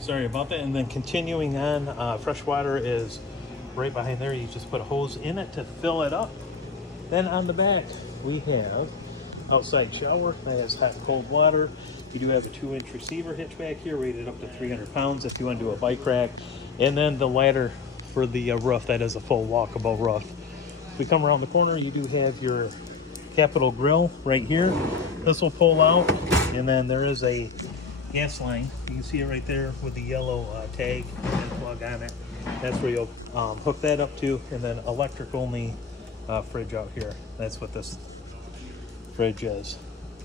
Sorry about that. And then continuing on, fresh water is right behind there. You just put a hose in it to fill it up. Then on the back, we have outside shower that has hot and cold water. You do have a 2-inch receiver hitch back here, rated up to 300 pounds if you want to do a bike rack. And then the ladder for the roof, that is a full walkable roof. If we come around the corner, you do have your capital grill right here. This will pull out, and then there is a gas line. You can see it right there with the yellow tag and plug on it. That's where you'll hook that up to, and then electric only fridge out here. That's what this fridge is.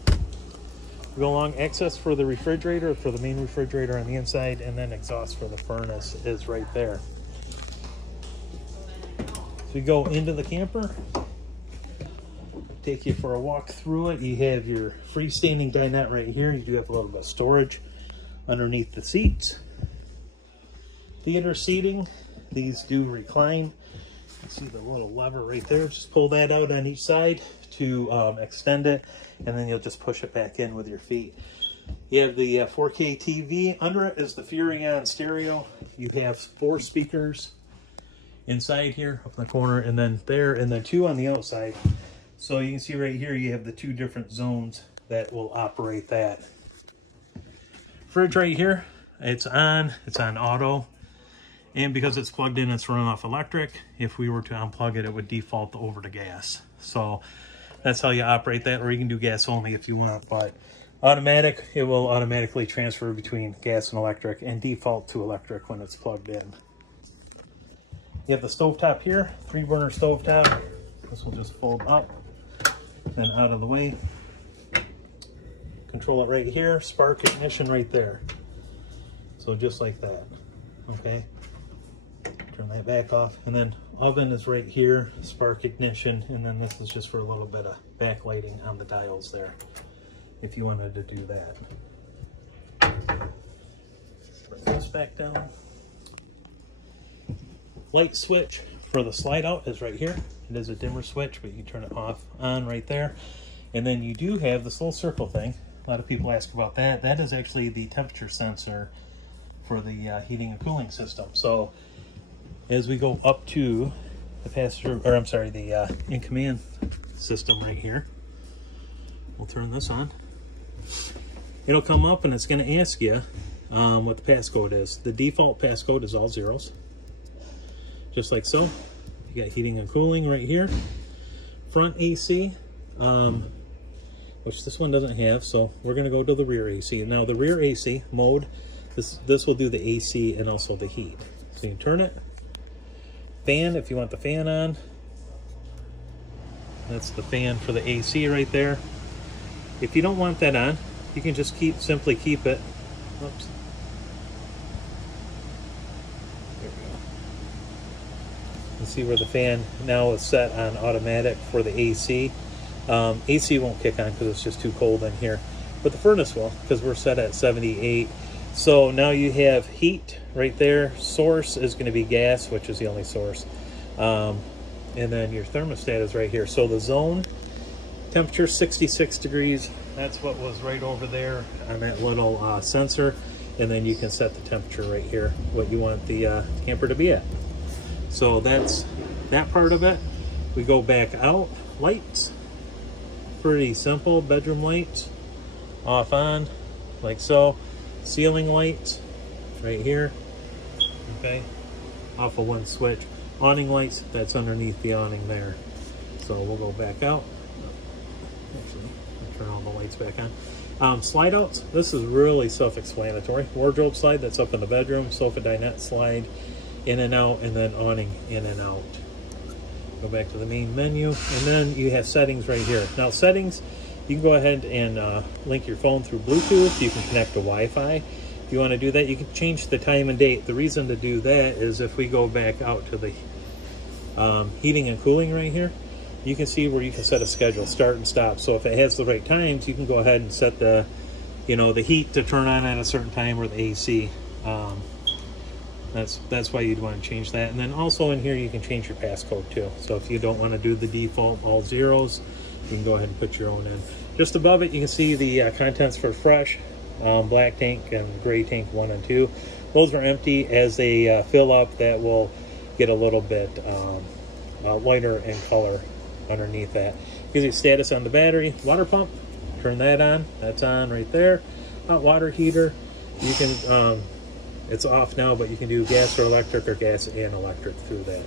We go along, access for the refrigerator, for the main refrigerator on the inside, and then exhaust for the furnace is right there. So we go into the camper, take you for a walk through it. You have your freestanding dinette right here. You do have a little bit of storage underneath the seats. Theater seating, these do recline. You see the little lever right there. Just pull that out on each side to extend it, and then you'll just push it back in with your feet. You have the 4K TV. Under it is the Furrion stereo. You have 4 speakers inside here, up in the corner, and then there, and then 2 on the outside. So you can see right here, you have the 2 different zones that will operate that. Fridge right here, it's on auto. And because it's plugged in, it's running off electric. If we were to unplug it, it would default over to gas. So that's how you operate that, or you can do gas only if you want. But automatic, it will automatically transfer between gas and electric and default to electric when it's plugged in. You have the stovetop here, 3-burner stovetop. This will just fold up, then out of the way. Control it right here, spark ignition right there. So just like that, okay? Turn that back off, and then oven is right here, spark ignition, and then this is just for a little bit of backlighting on the dials there, if you wanted to do that. Bring this back down. Light switch for the slide out is right here. It is a dimmer switch, but you can turn it off, on right there. And then you do have this little circle thing. A lot of people ask about that. That is actually the temperature sensor for the heating and cooling system. So as we go up to the passenger, or I'm sorry, the in command system right here, we'll turn this on. It'll come up and it's going to ask you what the passcode is. The default passcode is all zeros, just like so. You got heating and cooling right here. Front AC, which this one doesn't have, so we're going to go to the rear AC. Now the rear AC mode, this will do the AC and also the heat. So you can turn it. Fan, if you want the fan on. That's the fan for the AC right there. If you don't want that on, you can just simply keep it. Oops. There we go. You see where the fan now is set on automatic for the AC. AC won't kick on because it's just too cold in here, but the furnace will, because we're set at 78. So now you have heat right there. Source is going to be gas, which is the only source. And then your thermostat is right here. So the zone temperature 66 degrees. That's what was right over there on that little sensor. And then you can set the temperature right here, what you want the camper to be at. So that's that part of it. We go back out. Lights, pretty simple. Bedroom lights, off on, like so. Ceiling lights right here, okay, off of one switch. Awning lights, that's underneath the awning there. So we'll go back out. Actually, I'll turn all the lights back on. Slide outs, this is really self-explanatory. Wardrobe slide, that's up in the bedroom. Sofa dinette slide, in and out, and then awning in and out. Go back to the main menu, and then you have settings right here. Now settings, you can go ahead and link your phone through Bluetooth. You can connect to Wi-Fi. If you want to do that, you can change the time and date. The reason to do that is if we go back out to the heating and cooling right here, you can see where you can set a schedule, start and stop. So if it has the right times, you can go ahead and set the, the heat to turn on at a certain time, or the AC. That's why you'd want to change that. And then also in here, you can change your passcode too. So if you don't want to do the default all zeros, you can go ahead and put your own in. Just above it, you can see the contents for fresh. black tank and gray tank 1 and 2. Those are empty. As they fill up, that will get a little bit lighter in color underneath that. Gives you status on the battery. Water pump, turn that on. That's on right there. Hot water heater. You can, it's off now, but you can do gas or electric, or gas and electric through that.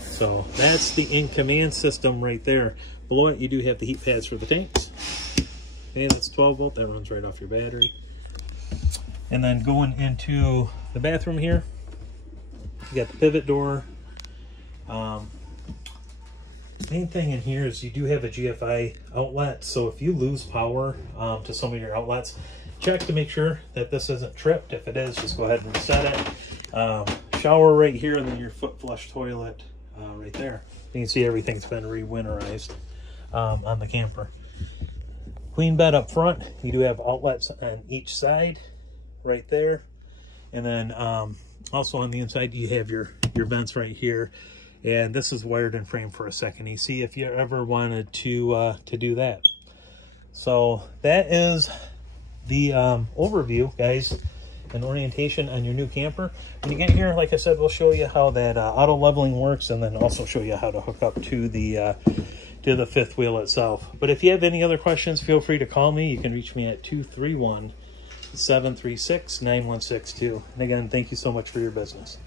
So that's the in-command system right there. Below it, you do have the heat pads for the tanks. And it's 12 volt, that runs right off your battery. And then going into the bathroom here, you got the pivot door. Main thing in here is you do have a GFI outlet, so if you lose power to some of your outlets, check to make sure that this isn't tripped. If it is, just go ahead and reset it. Shower right here, and then your foot flush toilet right there. You can see everything's been re-winterized on the camper. Queen bed up front. You do have outlets on each side right there. And then also on the inside, you have your vents right here. And this is wired in frame for a second AC if you ever wanted to do that. So that is the overview, guys, and orientation on your new camper. When you get here, like I said, we'll show you how that auto leveling works, and then also show you how to hook up to the fifth wheel itself. But if you have any other questions, feel free to call me. You can reach me at 231-736-9162. And again, thank you so much for your business.